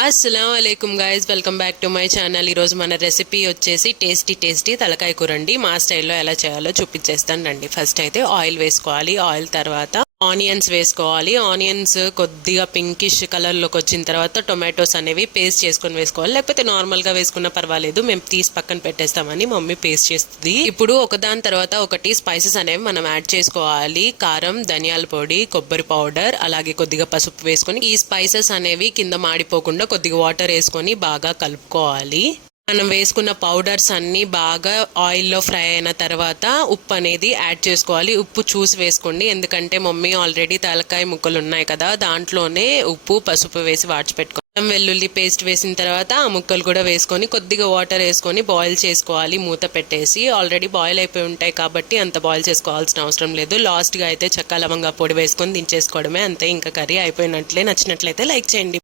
అస్సలాముఅలైకుం guys, welcome back to my channel. ఈరోజు మన recipe వచ్చేసి టేస్టీ తలకాయ కూర అండి. మా స్టైల్లో ఎలా చేయాలో చూపించేస్తాను రండి. ఫస్ట్ అయితే ఆయిల్ వేసుకోవాలి. ఆయిల్ తర్వాత ఆనియన్స్ వేసుకోవాలి. ఆనియన్స్ కొద్దిగా పింకిష్ కలర్లోకి వచ్చిన తర్వాత టొమాటోస్ అనేవి పేస్ట్ చేసుకొని వేసుకోవాలి, లేకపోతే నార్మల్గా వేసుకున్నా పర్వాలేదు. మేము తీసి పక్కన పెట్టేస్తామని మమ్మీ పేస్ట్ చేస్తుంది. ఇప్పుడు ఒకదాని తర్వాత ఒకటి స్పైసెస్ అనేవి మనం యాడ్ చేసుకోవాలి. కారం, ధనియాల పొడి, కొబ్బరి పౌడర్, అలాగే కొద్దిగా పసుపు వేసుకొని ఈ స్పైసెస్ అనేవి కింద మాడిపోకుండా కొద్దిగా వాటర్ వేసుకొని బాగా కలుపుకోవాలి. మనం వేసుకున్న పౌడర్స్ అన్నీ బాగా ఆయిల్లో ఫ్రై అయిన తర్వాత ఉప్పు అనేది యాడ్ చేసుకోవాలి. ఉప్పు చూసి వేసుకోండి, ఎందుకంటే మమ్మీ ఆల్రెడీ తలకాయ ముక్కలు ఉన్నాయి కదా, దాంట్లోనే ఉప్పు పసుపు వేసి వాడిచిపెట్టుకోవాలి. వెల్లుల్లి పేస్ట్ వేసిన తర్వాత ఆ ముక్కలు కూడా వేసుకొని కొద్దిగా వాటర్ వేసుకొని బాయిల్ చేసుకోవాలి. మూత పెట్టేసి ఆల్రెడీ బాయిల్ అయిపోయి ఉంటాయి కాబట్టి అంత బాయిల్ చేసుకోవాల్సిన అవసరం లేదు. లాస్ట్గా అయితే చెక్క లవంగా పొడి వేసుకొని దించేసుకోవడమే, అంతే. ఇంకా కర్రీ అయిపోయినట్లే. నచ్చినట్లయితే లైక్ చేయండి.